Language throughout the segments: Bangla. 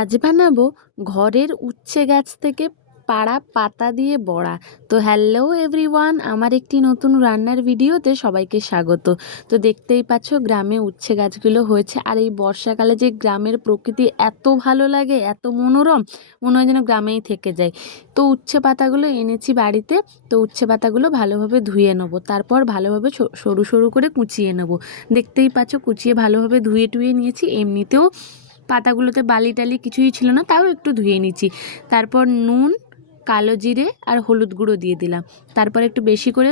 আজ বানাবো ঘরের উচ্ছে গাছ থেকে পাড়া পাতা দিয়ে বড়া। তো হ্যালো এভরিওয়ান, আমার একটি নতুন রান্নার ভিডিওতে সবাইকে স্বাগত। তো দেখতেই পাচ্ছ গ্রামে উচ্ছে গাছগুলো হয়েছে, আর এই বর্ষাকালে যে গ্রামের প্রকৃতি এত ভালো লাগে, এত মনোরম, মনে হয় যেন গ্রামেই থেকে যায়। তো উচ্ছে পাতাগুলো এনেছি বাড়িতে। তো উচ্ছে পাতাগুলো ভালোভাবে ধুয়ে নেবো, তারপর ভালোভাবে সরু সরু করে কুচিয়ে নেবো। দেখতেই পাচ্ছ কুচিয়ে ভালোভাবে ধুয়ে টুয়ে নিয়েছি। এমনিতেও পাতাগুলোতে বালি টালি কিছুই ছিল না, তাও একটু ধুয়ে নিচ্ছি। তারপর নুন, কালো জিরে আর হলুদ গুঁড়ো দিয়ে দিলাম। তারপর একটু বেশি করে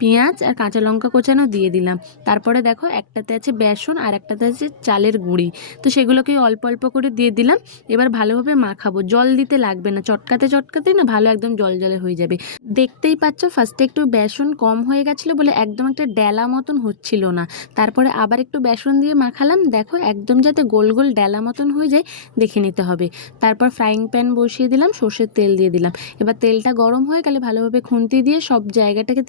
পেঁয়াজ আর কাঁচা লঙ্কা কোচানো দিয়ে দিলাম। তারপরে দেখো একটাতে আছে বেসন আর একটাতে আছে চালের গুঁড়ি। তো সেগুলোকে অল্প অল্প করে দিয়ে দিলাম। এবার ভালোভাবে মাখাবো, জল দিতে লাগবে না, চটকাতে চটকাতেই না ভালো একদম জল জলে হয়ে যাবে। দেখতেই পাচ্ছ ফার্স্টে একটু বেসন কম হয়ে গেছিলো বলে একদম একটা ডেলা মতন হচ্ছিল না। তারপরে আবার একটু বেসন দিয়ে মাখালাম, দেখো একদম যাতে গোল গোল ডেলা মতন হয়ে যায় দেখে নিতে হবে। তারপর ফ্রাইং প্যান বসিয়ে দিলাম, সর্ষের তেল দিয়ে দিলাম। এবার তেলটা গরম হয়ে গেলে ভালোভাবে খুন্তি দিয়ে সব জায়গাটাকে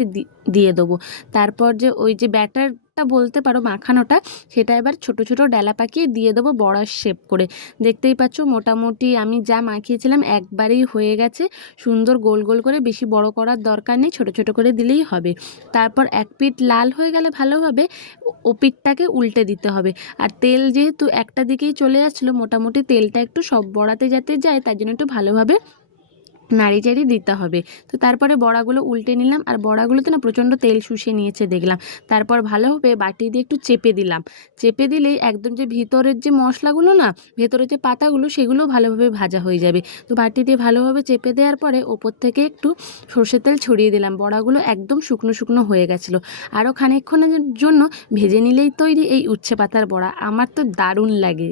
দিয়ে দেবো। তারপর যে ওই যে ব্যাটারটা বলতে পারো মাখানোটা, সেটা এবার ছোট ছোট ডেলা পাকিয়ে দিয়ে দেবো বড়ার শেপ করে। দেখতেই পাচ্ছ মোটামুটি আমি যা মাখিয়েছিলাম একবারেই হয়ে গেছে, সুন্দর গোল গোল করে, বেশি বড় করার দরকার নেই, ছোট ছোট করে দিলেই হবে। তারপর এক পিঠ লাল হয়ে গেলে ভালোভাবে ও পিঠটাকে উল্টে দিতে হবে। আর তেল যেহেতু একটা দিকেই চলে আসছিলো, মোটামুটি তেলটা একটু সব বড়াতে যাতে যায় তার জন্য একটু ভালোভাবে নাড়ি চাড়ি দিতে হবে। তো তারপরে বড়াগুলো উল্টে নিলাম, আর বড়াগুলোতে না প্রচণ্ড তেল শুষে নিয়েছে দেখলাম। তারপর ভালোভাবে বাটি দিয়ে একটু চেপে দিলাম। চেপে দিলেই একদম যে ভিতরের যে মশলাগুলো না, ভেতরের যে পাতাগুলো, সেগুলো ভালোভাবে ভাজা হয়ে যাবে। তো বাটি দিয়ে ভালোভাবে চেপে দেওয়ার পরে ওপর থেকে একটু সর্ষের তেল ছড়িয়ে দিলাম। বড়াগুলো একদম শুকনো শুকনো হয়ে গেছিলো। আরও খানিকক্ষণের জন্য ভেজে নিলেই তৈরি এই উচ্ছে পাতার বড়া। আমার তো দারুণ লাগে।